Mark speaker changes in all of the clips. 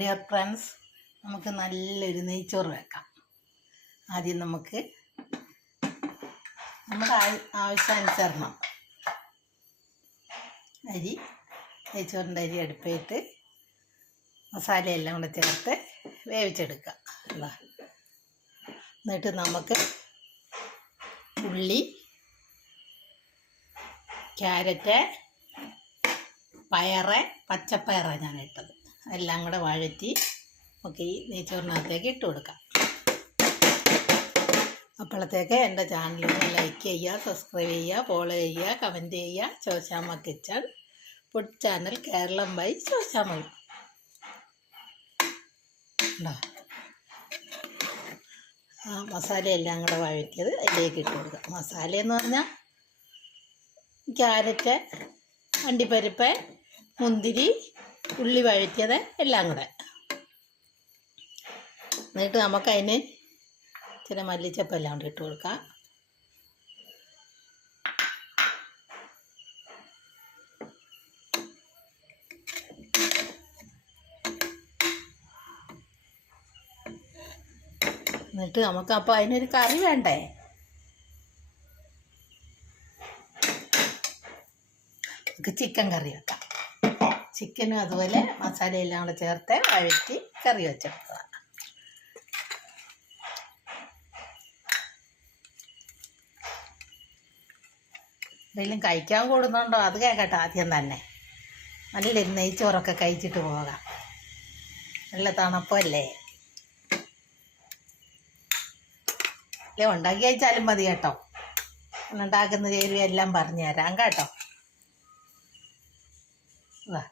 Speaker 1: Dear friends നമുക്ക് നല്ലൊരു നെയ്ച്ചോറ് വെക്കാം. ആദ്യം നമുക്ക് നമ്മുടെ ആവശ്യാനുസരണം. അരി നെയ്ച്ചോറിന്റെ അരി അടുപ്പിട്ട് മസാലയെല്ലാം കൂടെ ചേർത്ത് വേവിച്ചെടുക്കുക അല്ല എന്നിട്ട് നമുക്ക് ഉള്ളി ക്യാരറ്റ് പയറ് പച്ചപ്പയറാണ് ഞാൻ ഇട്ടത്. എല്ലാം കൂടെ വഴറ്റി ഒക്കെ ഈ നെയ്ച്ചോറിനകത്തേക്ക് ഇട്ട് കൊടുക്കാം. അപ്പോഴത്തേക്ക് എന്റെ ചാനലിൽ ലൈക്ക് ചെയ്യുക സബ്സ്ക്രൈബ് ചെയ്യുക ഫോളോ ചെയ്യുക കമന്റ് ചെയ്യുക. Sosamma kitchen food channel Kerala by Sosamma ഉണ്ടോ? മസാലയെല്ലാം കൂടെ വഴറ്റിയത് അതിലേക്ക് ഇട്ട് കൊടുക്കുക മസാല എന്ന് പറഞ്ഞാൽ ക്യാരറ്റ് അണ്ടിപ്പരിപ്പ് മുന്തിരി ഉള്ളി വഴറ്റിയത് എല്ലാം കൂടെ. എന്നിട്ട് നമുക്കതിന് ഇച്ചിരി മല്ലിച്ചപ്പ് എല്ലാം കൂടെ ഇട്ട് കൊടുക്കാം. എന്നിട്ട് നമുക്ക് അപ്പോൾ അതിനൊരു കറി വേണ്ടേ? നമുക്ക് ചിക്കൻ കറി വെക്കാം. ചിക്കനും അതുപോലെ മസാലയെല്ലാം കൂടെ ചേർത്ത് വഴറ്റി കറി വെച്ചെടുക്കുക. എന്തെങ്കിലും കഴിക്കാൻ കൂടുന്നുണ്ടോ? അത് കേൾക്കട്ടെ ആദ്യം തന്നെ. നല്ല നെയ്ച്ചോറൊക്കെ കഴിച്ചിട്ട് പോകാം. നല്ല തണുപ്പല്ലേ? അല്ലേ ഉണ്ടാക്കി കഴിച്ചാലും മതി കേട്ടോ. ഉണ്ടാക്കുന്ന ചേരുവ എല്ലാം പറഞ്ഞുതരാം കേട്ടോ. ഇതാ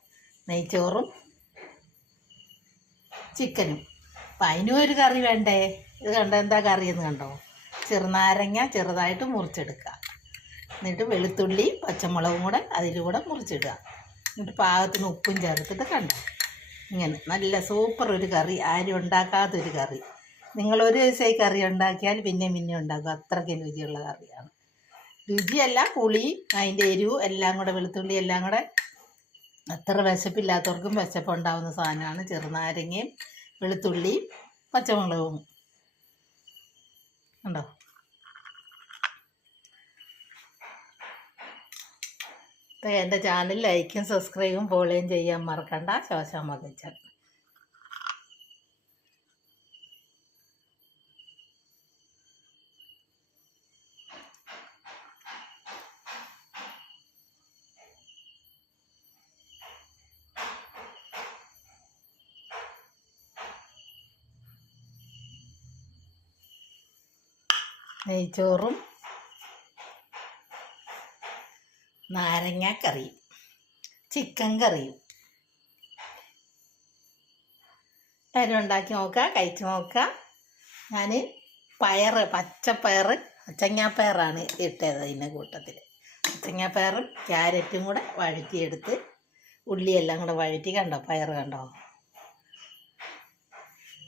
Speaker 1: നെയ്ച്ചോറും ചിക്കനും. അപ്പം അതിനും ഒരു കറി വേണ്ടേ? ഇത് കണ്ടോ എന്താ കറി എന്ന് കണ്ടോ? ചെറുനാരങ്ങ ചെറുതായിട്ട് മുറിച്ചെടുക്കുക. എന്നിട്ട് വെളുത്തുള്ളി പച്ചമുളകും കൂടെ അതിലൂടെ മുറിച്ചിടുക. എന്നിട്ട് പാകത്തിന് ഉപ്പും ചേർത്തിട്ട് കണ്ടോ? ഇങ്ങനെ നല്ല സൂപ്പർ ഒരു കറി. ആരും ഉണ്ടാക്കാത്തൊരു കറി. നിങ്ങൾ ഒരു ദിവസം കറി ഉണ്ടാക്കിയാൽ പിന്നെ പിന്നെ ഉണ്ടാക്കും. അത്രയ്ക്ക് രുചിയുള്ള കറിയാണ്. രുചിയല്ല പുളി അതിന്റെ എരിവ് എല്ലാം കൂടെ വെളുത്തുള്ളി എല്ലാം കൂടെ അത്ര വിശപ്പില്ലാത്തവർക്കും വിശപ്പുണ്ടാവുന്ന സാധനമാണ്. ചെറുനാരങ്ങയും വെളുത്തുള്ളിയും പച്ചമുളകും. ഉണ്ടോ എന്റെ ചാനൽ ലൈക്കും സബ്സ്ക്രൈബും ഫോളോയും ചെയ്യാൻ മറക്കണ്ട. ശോശാമ്മ കിച്ചൺ നെയ്ച്ചോറും നാരങ്ങ കറിയും ചിക്കൻ കറിയും. എല്ലാവരും ഉണ്ടാക്കി നോക്കുക കഴിച്ചു നോക്കുക. ഞാൻ പയറ് പച്ചപ്പയറ് അച്ചങ്ങാപ്പയറാണ് ഇട്ടത് അതിന്റെ കൂട്ടത്തിൽ അച്ചങ്ങാപ്പയറും ക്യാരറ്റും കൂടെ വഴറ്റിയെടുത്ത് ഉള്ളിയെല്ലാം കൂടെ വഴറ്റി കണ്ടോ? പയറ് കണ്ടോ?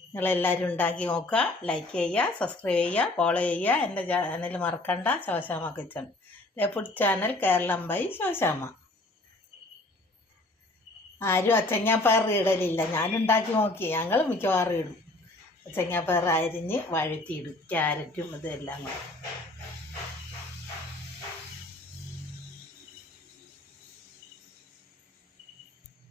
Speaker 1: നിങ്ങളെല്ലാവരും ഉണ്ടാക്കി നോക്കുക ലൈക്ക് ചെയ്യുക സബ്സ്ക്രൈബ് ചെയ്യുക ഫോളോ ചെയ്യുക. എന്റെ ചാനൽ മറക്കണ്ട. Sosamma kitchen. Food channel Kerala by Sosamma ആരും അച്ചങ്ങാപ്പയർ ഇടലില്ല. ഞാനുണ്ടാക്കി നോക്കി. ഞങ്ങൾ മിക്കവാറും ഇടും. അച്ചങ്ങാപ്പയർ അരിഞ്ഞ് വഴറ്റിയിടും. ക്യാരറ്റും ഇതെല്ലാം